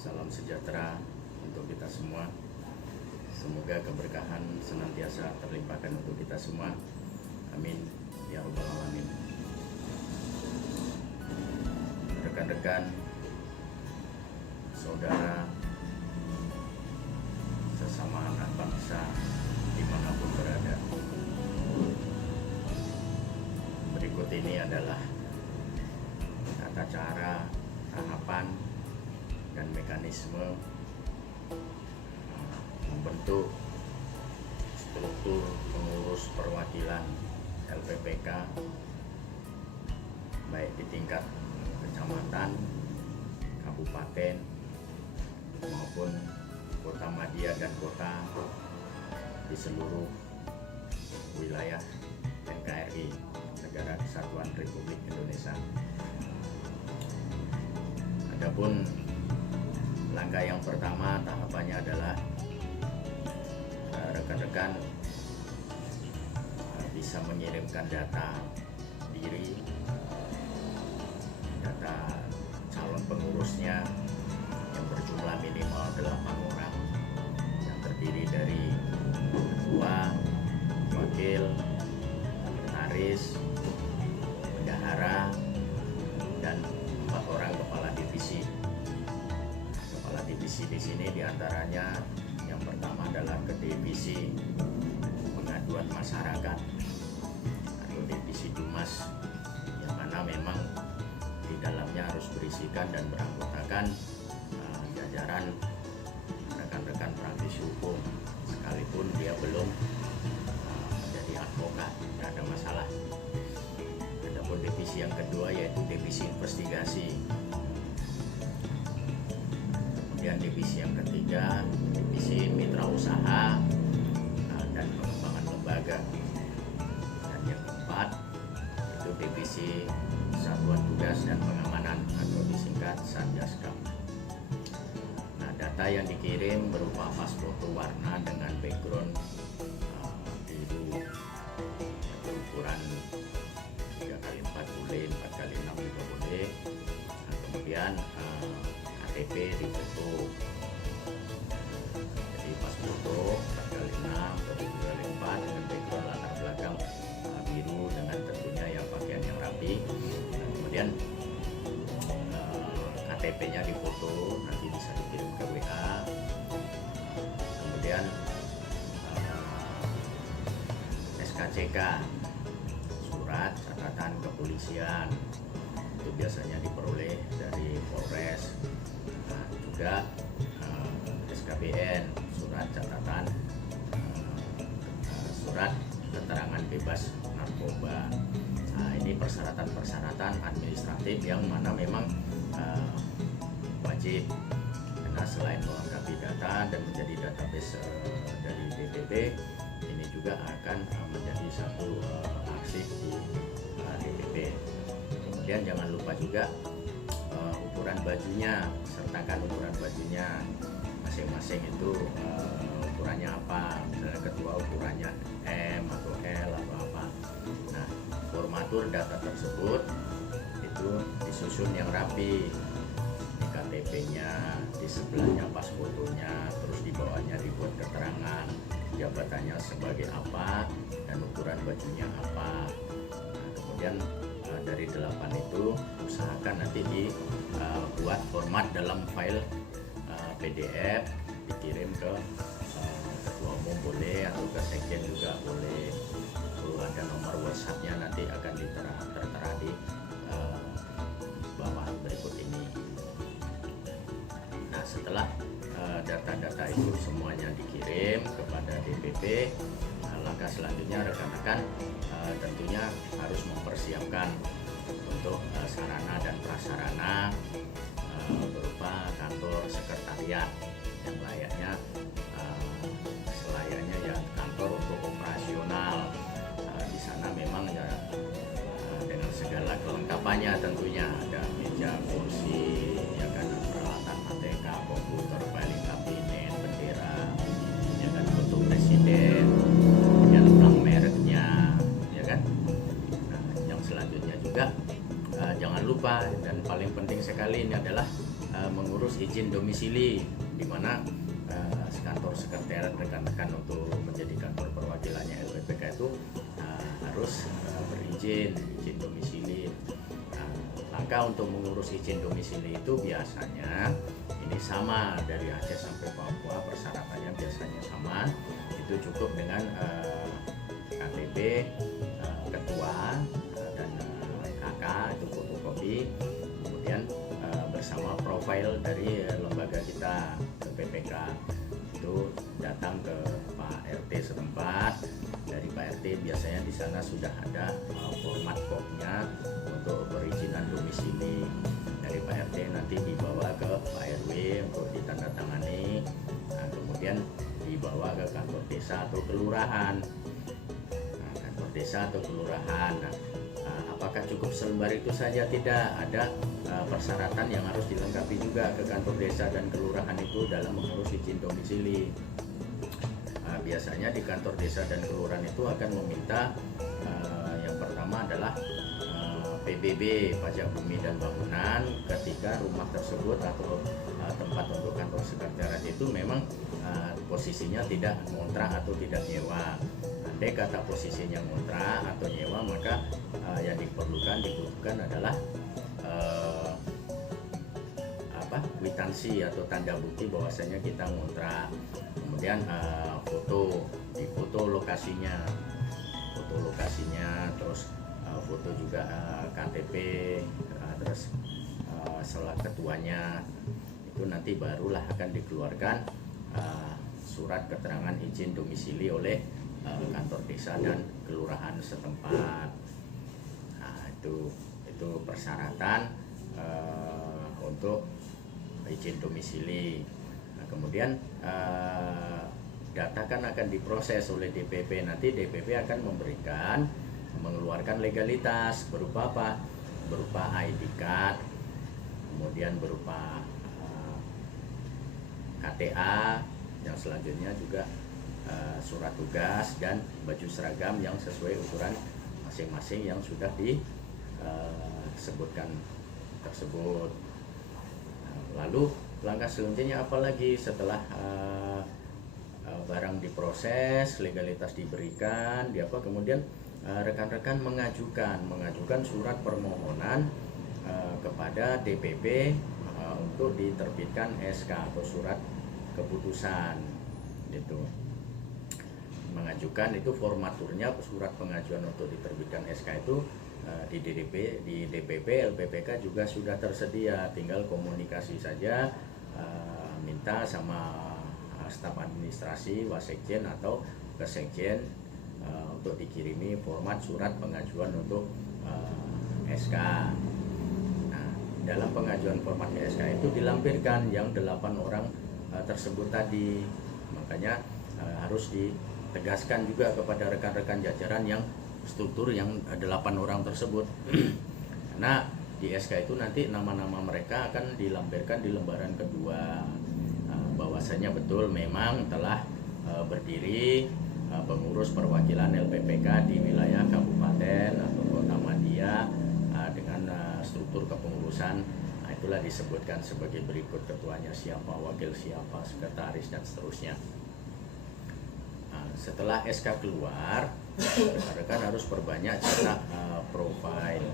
Salam sejahtera untuk kita semua. Semoga keberkahan senantiasa terlimpahkan untuk kita semua. Amin ya rabbal alamin. Rekan-rekan, saudara, sesama anak bangsa dimanapun berada, berikut ini adalah tata cara, tahapan, dan mekanisme membentuk struktur pengurus perwakilan LPPK baik di tingkat kecamatan, kabupaten, maupun kota madya dan kota di seluruh wilayah NKRI, Negara Kesatuan Republik Indonesia. Adapun langkah yang pertama, tahapannya adalah rekan-rekan bisa mengirimkan data diri, data calon pengurusnya yang berjumlah minimal 8 orang, yang terdiri dari ketua, wakil, sekretaris, bendahara, dan 4 orang kepala divisi. Kepala divisi di sini diantaranya yang pertama adalah ke divisi pengaduan masyarakat atau divisi Dumas, yang mana memang di dalamnya harus berisikan dan beranggotakan jajaran rekan-rekan praktisi hukum, sekalipun dia belum menjadi advokat, tidak ada masalah. Adapun divisi yang kedua yaitu divisi investigasi. Kemudian divisi yang ketiga, divisi mitra usaha dan pengembangan lembaga. Dan yang keempat itu divisi satuan tugas dan pengamanan atau disingkat Satgaskam. Nah, data yang dikirim berupa pas foto warna dengan background biru, ukuran 3x4 boleh, 4x6 juga boleh. Nah, kemudian KTP difoto, jadi pas foto 4x6 atau 3x4 dengan background latar belakang biru dengan tentunya yang pakaian yang rapi. Nah, kemudian KTP-nya difoto, nanti bisa dikirim ke WA. Kemudian SKCK, surat catatan kepolisian, itu biasanya diperoleh dari Polres. Nah, juga SKBN, surat catatan surat keterangan bebas narkoba. Nah, ini persyaratan-persyaratan administratif yang mana memang wajib, karena selain melengkapi data dan menjadi database dari DPP, ini juga akan menjadi satu arsip di DPP. Kemudian jangan lupa juga ukuran bajunya, sertakan ukuran bajunya masing-masing itu ukurannya apa. Misalnya ketua ukurannya M atau L atau apa. Nah, formatur data tersebut itu disusun yang rapi, di KTP-nya, di sebelahnya pas fotonya, terus di bawahnya dibuat keterangan jabatannya sebagai apa dan ukuran bajunya apa. Nah, kemudian dari 8 itu usahakan nanti dibuat format dalam file PDF, dikirim ke ketua umum boleh atau ke sekjen juga boleh. Lalu ada nomor WhatsApp-nya nanti akan tertera di bawah berikut ini. Nah, setelah data-data itu semuanya dikirim kepada DPP, langkah selanjutnya rekan-rekan tentunya harus mempersiapkan untuk sarana dan prasarana berupa kantor sekretariat yang layaknya selayaknya ya kantor untuk operasional. Di sana memang ya dengan segala kelengkapannya tentunya, ada meja, kursi, ya kan, peralatan ATK, komputer, filing kabinet, bendera, ya kan, foto presiden, kemudian plang mereknya, ya kan. Nah, yang selanjutnya juga jangan lupa paling penting sekali ini adalah mengurus izin domisili, di mana kantor sekretariat rekan-rekan untuk menjadi kantor perwakilannya LPPK itu harus berizin domisili. Langkah untuk mengurus izin domisili itu biasanya ini sama dari Aceh sampai Papua, persyaratannya biasanya sama. Itu cukup dengan KTP ketua dan KK itu fotokopi, kemudian bersama profil dari lembaga kita LPPK. Itu datang ke Pak RT setempat. Dari Pak RT biasanya di sana sudah ada format form-nya untuk perizinan domisili. Dari Pak RT nanti dibawa ke Pak RW untuk ditandatangani. Nah, kemudian dibawa ke kantor desa atau kelurahan. Kantor desa atau kelurahan. Apakah cukup selembar itu saja? Tidak, ada persyaratan yang harus dilengkapi juga ke kantor desa dan kelurahan itu dalam mengurus izin domisili. Biasanya di kantor desa dan kelurahan itu akan meminta yang pertama adalah PBB, pajak bumi dan bangunan, ketika rumah tersebut atau tempat untuk kantor sekretariat itu memang posisinya tidak ngontrak atau tidak nyewa. Andai kata posisinya ngontrak atau nyewa, maka yang dibutuhkan adalah kwitansi atau tanda bukti bahwasanya kita ngontrak. Kemudian foto lokasinya, terus foto juga KTP, terus salah ketuanya. Itu nanti barulah akan dikeluarkan surat keterangan izin domisili oleh kantor desa dan kelurahan setempat. Nah, itu persyaratan untuk izin domisili. Nah, kemudian data kan akan diproses oleh DPP. Nanti DPP akan mengeluarkan legalitas berupa apa? Berupa ID card, kemudian berupa KTA, yang selanjutnya juga surat tugas dan baju seragam yang sesuai ukuran masing-masing yang sudah disebutkan tersebut. Lalu langkah selanjutnya apa lagi setelah barang diproses, legalitas diberikan, kemudian rekan-rekan mengajukan surat permohonan kepada DPP untuk diterbitkan SK atau surat keputusan gitu. Mengajukan itu formaturnya, surat pengajuan untuk diterbitkan SK itu di DPP LPPK juga sudah tersedia, tinggal komunikasi saja, minta sama staf administrasi Wasekjen atau ke Sekjen untuk dikirimi format surat pengajuan untuk SK. Nah, dalam pengajuan format SK itu dilampirkan yang 8 orang tersebut tadi. Makanya harus ditegaskan juga kepada rekan-rekan jajaran yang struktur yang 8 orang tersebut. Karena di SK itu nanti nama-nama mereka akan dilampirkan di lembaran kedua, bahwasanya betul memang telah berdiri pengurus perwakilan LPPK di wilayah kabupaten atau kota Madia dengan struktur kepengurusan. Nah, itulah disebutkan sebagai berikut: ketuanya siapa, wakil siapa, sekretaris, dan seterusnya. Setelah SK keluar, rekan-rekan harus perbanyak cetak profil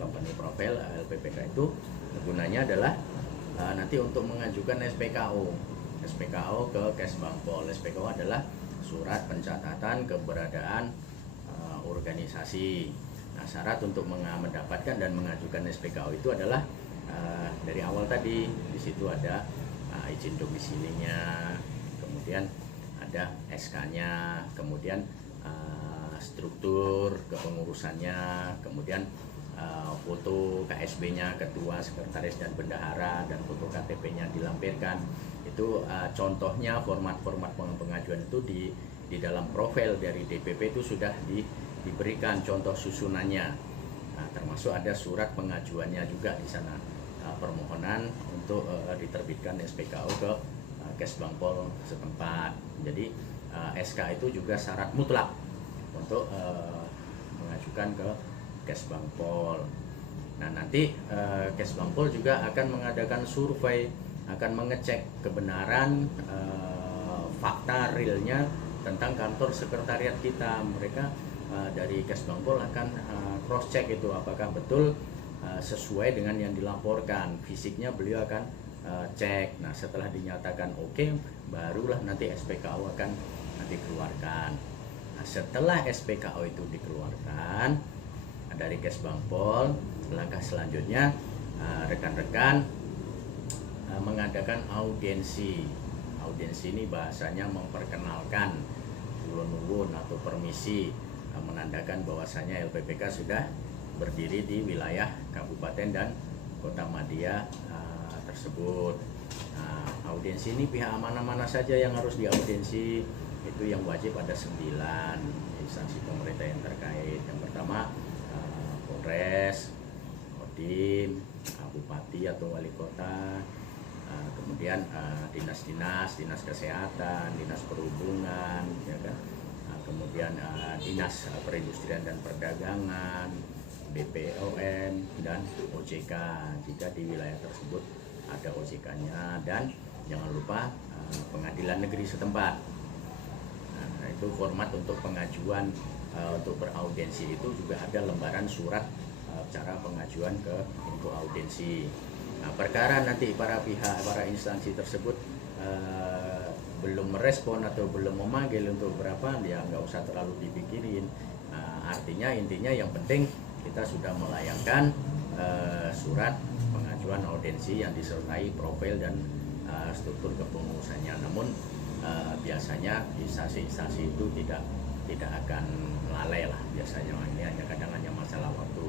company profile LPPK. Itu gunanya adalah nanti untuk mengajukan SPKO ke Kesbangpol. SPKO adalah surat pencatatan keberadaan organisasi. Nah, syarat untuk mendapatkan dan mengajukan SPKO itu adalah dari awal tadi, di situ ada izin domisilinya, kemudian ada SK-nya, kemudian struktur kepengurusannya, kemudian foto KSB-nya, ketua, sekretaris, dan bendahara, dan foto KTP-nya dilampirkan. Itu contohnya format-format pengajuan itu di dalam profil dari DPP itu sudah diberikan contoh susunannya. Nah, termasuk ada surat pengajuannya juga di sana, permohonan untuk diterbitkan SPKO ke Kesbangpol setempat. Jadi SK itu juga syarat mutlak untuk mengajukan ke Kesbangpol. nanti Kesbangpol juga akan mengadakan survei, akan mengecek kebenaran fakta realnya tentang kantor sekretariat kita. Mereka dari Kesbangpol akan cross check itu apakah betul sesuai dengan yang dilaporkan. Fisiknya beliau akan cek. Nah, setelah dinyatakan oke, barulah nanti SPKO akan dikeluarkan. Nah, setelah SPKO itu dikeluarkan dari Kesbangpol, langkah selanjutnya rekan-rekan mengadakan audiensi. Audiensi ini bahasanya memperkenalkan, ulun-ulun atau permisi, menandakan bahwasanya LPPK sudah berdiri di wilayah kabupaten dan kota Madia tersebut. Nah, audiensi ini pihak mana-mana saja yang harus diaudiensi? Itu yang wajib ada 9 instansi pemerintah yang terkait. Yang pertama Polres, Kodim, Bupati atau Wali Kota, kemudian dinas-dinas, dinas kesehatan, dinas perhubungan, ya kan? Kemudian dinas perindustrian dan perdagangan, BPOM dan OJK jika di wilayah tersebut ada OJK-nya, dan jangan lupa pengadilan negeri setempat. Nah, itu format untuk pengajuan untuk beraudiensi itu juga ada lembaran surat cara pengajuan untuk audiensi. Nah, perkara nanti para instansi tersebut belum merespon atau belum memanggil untuk berapa, ya nggak usah terlalu dipikirin. Artinya intinya yang penting kita sudah melayangkan surat pengajuan audiensi yang disertai profil dan struktur kepengurusannya. Namun biasanya instansi-instansi itu tidak akan lalai lah biasanya. Ini hanya masalah waktu,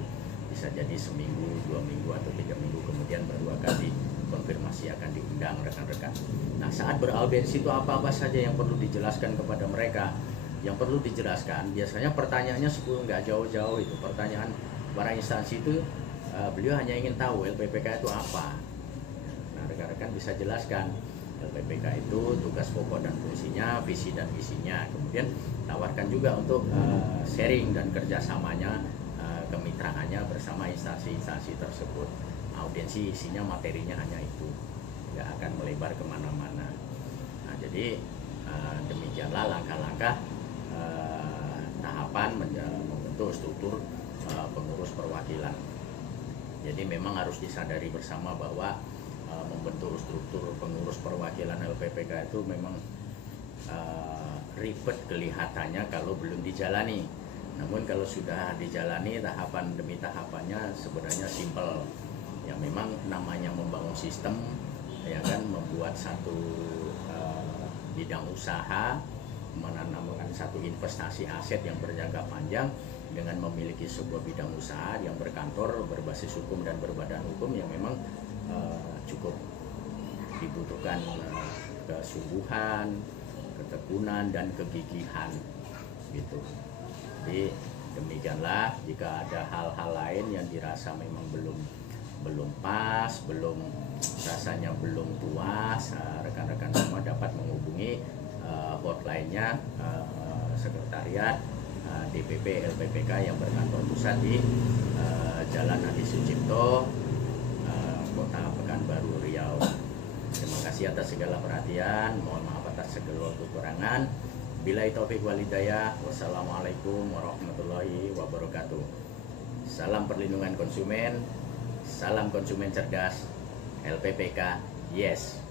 bisa jadi seminggu, 2 minggu atau 3 minggu kemudian baru akan dikonfirmasi akan diundang rekan-rekan. Nah, saat beraudiensi itu apa-apa saja yang perlu dijelaskan kepada mereka? Yang perlu dijelaskan biasanya pertanyaannya nggak jauh-jauh itu. Pertanyaan para instansi itu beliau hanya ingin tahu LPPK itu apa. Nah, rekan-rekan bisa jelaskan LPPK itu tugas pokok dan fungsinya, visi dan misinya. Kemudian tawarkan juga untuk sharing dan kerjasamanya, kemitraannya bersama instansi-instansi tersebut. Audiensi isinya materinya hanya itu, nggak akan melebar kemana-mana. Nah, jadi demikianlah langkah-langkah tahapan membentuk struktur pengurus perwakilan. Jadi memang harus disadari bersama bahwa membentuk struktur pengurus perwakilan LPPK itu memang ribet kelihatannya kalau belum dijalani. Namun kalau sudah dijalani tahapan demi tahapannya sebenarnya simpel. Ya memang namanya membangun sistem, ya kan, membuat satu bidang usaha, menanamkan satu investasi aset yang berjangka panjang dengan memiliki sebuah bidang usaha yang berkantor, berbasis hukum dan berbadan hukum, yang memang cukup dibutuhkan kesungguhan, ketekunan dan kegigihan gitu. Jadi demikianlah, jika ada hal-hal lain yang dirasa memang belum pas, rasanya belum puas, rekan-rekan semua dapat menghubungi hotline-nya sekretariat DPP LPPK yang berkantor pusat di Jalan Adi Sucipto, Kota Pekanbaru, Riau. Terima kasih atas segala perhatian, mohon maaf atas segala kekurangan. Billahi taufik wal hidayah. Wassalamualaikum warahmatullahi wabarakatuh. Salam perlindungan konsumen, salam konsumen cerdas, LPPK, yes.